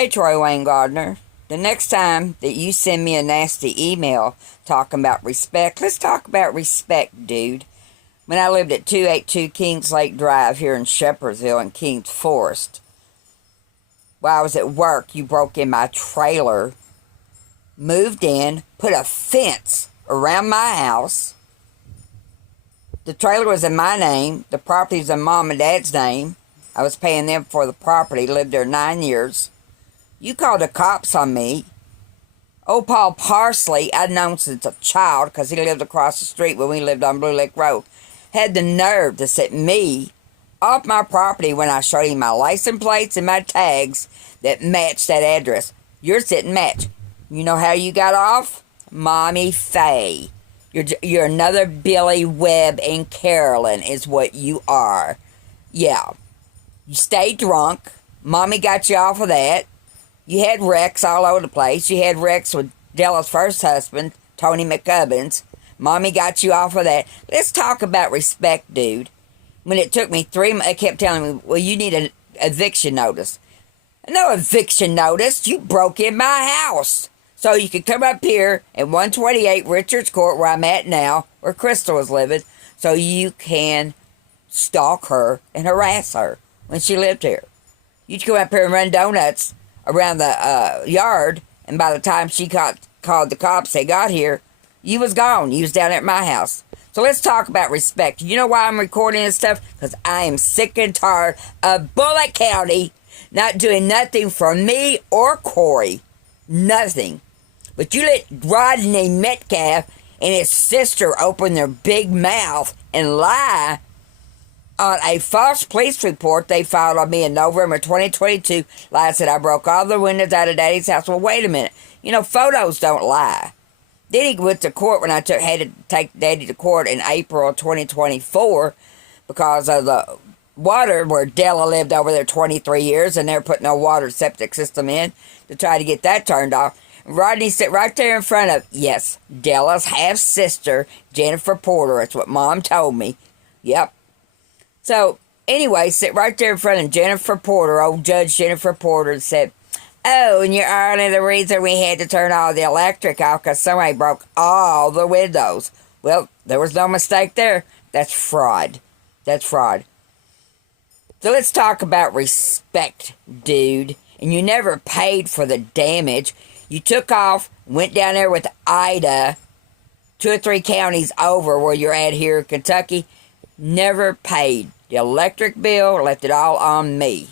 Hey, Troy Wayne Gardner. The next time that you send me a nasty email talking about respect, let's talk about respect, dude. When I lived at 282 Kings Lake Drive here in Shepherdsville in Kings Forest, while I was at work, you broke in my trailer, moved in, put a fence around my house. The trailer was in my name. The property was in Mom and Dad's name. I was paying them for the property, lived there 9 years. You called the cops on me. Old Paul Parsley, I'd known since a child because he lived across the street when we lived on Blue Lake Road, had the nerve to set me off my property when I showed him my license plates and my tags that matched that address. Yours didn't match. You know how you got off? Mommy Faye. You're another Billy Webb and Carolyn is what you are. Yeah. You stayed drunk. Mommy got you off of that. You had wrecks all over the place. You had wrecks with Della's first husband, Tony McCubbins. Mommy got you off of that. Let's talk about respect, dude. When it took me 3 months, they kept telling me, well, you need an eviction notice. No eviction notice. You broke in my house. So you could come up here at 128 Richards Court, where I'm at now, where Crystal was living, so you can stalk her and harass her when she lived here. You'd come up here and run donuts around the yard, and by the time she called the cops, they got here, you was gone. You was down at my house. So let's talk about respect. You know why I'm recording this stuff? Because I am sick and tired of Bullitt County not doing nothing for me or Corey. Nothing. But you let Rodney Metcalfe and his sister open their big mouth and lie on a false police report they filed on me in November 2022. Lied, said I broke all the windows out of Daddy's house. Well, wait a minute. You know, photos don't lie. Then he went to court when I had to take Daddy to court in April 2024 because of the water where Della lived over there 23 years and they're putting a water septic system in to try to get that turned off. Rodney sat right there in front of, yes, Della's half-sister, Jennifer Porter. That's what Mom told me. Yep. So, anyway, sit right there in front of Jennifer Porter, old Judge Jennifer Porter, and said, oh, and you're only the reason we had to turn all the electric off because somebody broke all the windows. Well, there was no mistake there. That's fraud. That's fraud. So let's talk about respect, dude. And you never paid for the damage. You took off, went down there with Ida, 2 or 3 counties over where you're at here in Kentucky. Never paid the electric bill, left it all on me.